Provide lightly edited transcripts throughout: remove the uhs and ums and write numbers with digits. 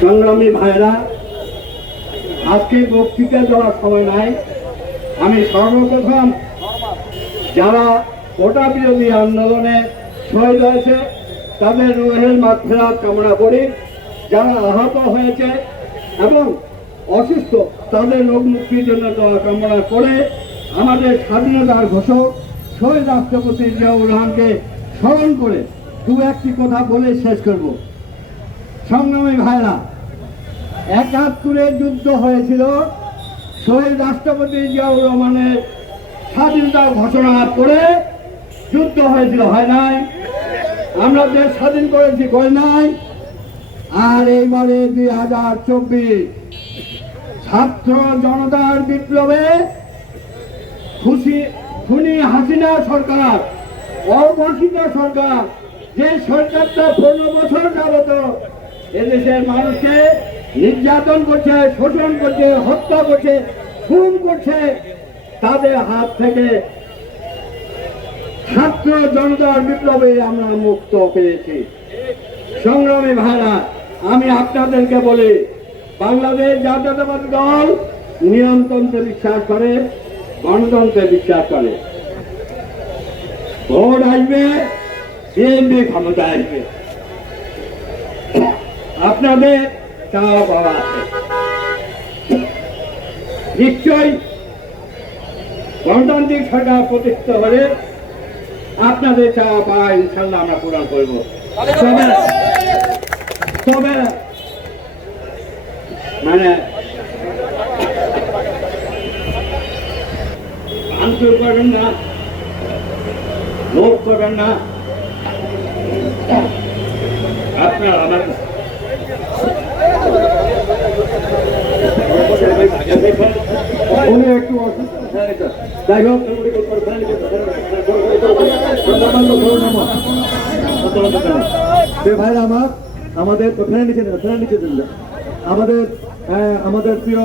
সংগ্রামী ভাইরা, আজকে বক্তৃতা দেওয়ার সময় নাই। আমি সর্বপ্রথম যারা কোটা বিরোধী আন্দোলনে শহীদ হয়েছে তাদের রুহের মাগফিরাত কামনা করি। যারা আহত হয়েছে এবং অসুস্থ তাদের রোগ মুক্তির জন্য দোয়া কামনা করে আমাদের স্বাধীনতার ঘোষক শহীদ রাষ্ট্রপতি জিয়াউর রহমানকে স্মরণ করে দু একটি কথা বলে শেষ করব। সংগ্রামী ভাইরা, ৭১ যুদ্ধ হয়েছিল। শহীদ রাষ্ট্রপতি জিয়াউর রহমানের স্বাধীনতা ঘোষণা করে যুদ্ধ হয়েছিল, হয় নাই? আমরা দেশ স্বাধীন করেছি, করে নাই? আর এইবারে ২০২৪ ছাত্র জনতার বিপ্লবে খুনি হাসিনা সরকার, অঘোষিত সরকার, যে সরকারটা ১৫ বছর যাবত এদেশের মানুষকে নির্যাতন করছে, শোষণ করছে, হত্যা করছে, খুন করছে, তাদের হাত থেকে ছাত্র জনতার বিপ্লবে আমরা মুক্ত পেয়েছি। সংগ্রামী ভাইরা, আমি আপনাদেরকে বলি, বাংলাদেশ জাতীয়তাবাদী দল নিয়মতন্ত্রে বিশ্বাস করে, গণতন্ত্রে বিশ্বাস করে। ভোট আসবে, বিএনপি ক্ষমতা আসবে, আপনাদের চাওয়া পাওয়া আছে। নিশ্চয়ই গণতান্ত্রিক সরকার প্রতিষ্ঠিত হলে আপনাদের চাওয়া পাওয়া ইনশাল্লাহ আমরা পূরণ করব। তবে মানে ভাঙচুর করবেন না, লোভ করবেন না। আপনার আমার উনি একটু অসুস্থ, যাই হোক ভাইরা আমার, আমাদের আমাদের প্রিয়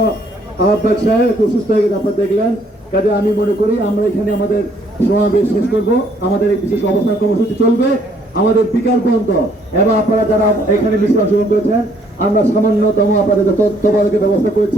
আহ্বায়ক সাহেব একটু সুস্থ হয়ে গেছে, আপনারা দেখলেন। কাজে আমি মনে করি আমরা এখানে আমাদের সমাবেশ শেষ করব। আমাদের এই বিশেষ অবস্থান কর্মসূচি চলবে আমাদের বিকাল পর্যন্ত, এবং আপনারা যারা এখানে মিছিল অংশগ্রহণ করেছেন আমরা সামান্যতম আপনাদের তত্ত্বাবধায়কের ব্যবস্থা করেছি।